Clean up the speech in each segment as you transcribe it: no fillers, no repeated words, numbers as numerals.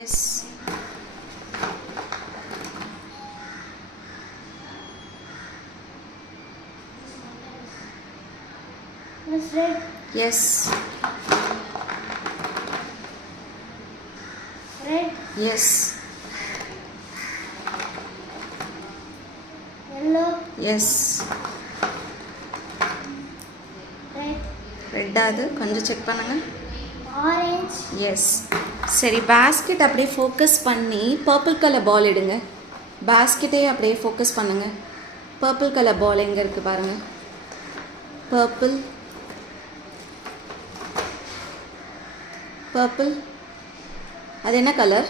Yes. Miss Red. Yes. Red. Yes. Yellow. Yes. Red. ரெட்டா அது கொஞ்சம் செக் பண்ணுங்க. Orange. எஸ். சரி, பேஸ்கெட் அப்படியே ஃபோக்கஸ் பண்ணி பர்பிள் கலர் பால் எடுங்க. பேஸ்கெட்டே அப்படியே ஃபோக்கஸ் பண்ணுங்க. பர்பிள் கலர் பால் எங்கே இருக்குது பாருங்கள். பர்பிள் பர்பிள் அது என்ன கலர்?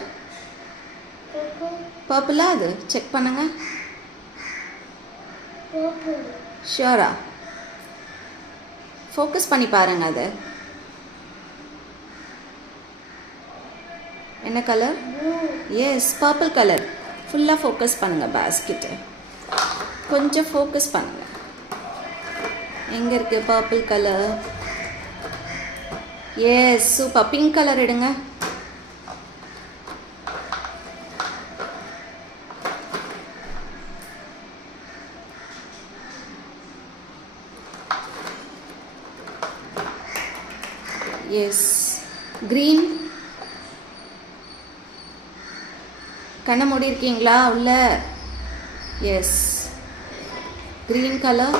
Purple. பர்பிளா? அது செக் பண்ணுங்க. Purple. ஷியோரா? ஃபோக்கஸ் பண்ணி பாருங்க. அது என்ன colour? Blue. Yes, purple colour. ஃபுல்லாக ஃபோக்கஸ் பண்ணுங்கள். பேஸ்கெட்டு கொஞ்சம் ஃபோக்கஸ் பண்ணுங்கள். எங்கே இருக்குது purple colour? Yes, super. Pink colour எடுங்க. Yes, green. கண்ணை மூடி இருக்கீங்களா உள்ள? Yes, green colour.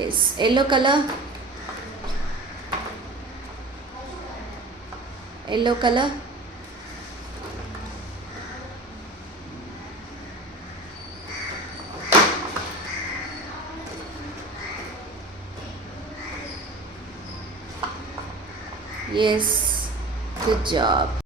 Yes, yellow colour. Yellow colour. Yes, good job.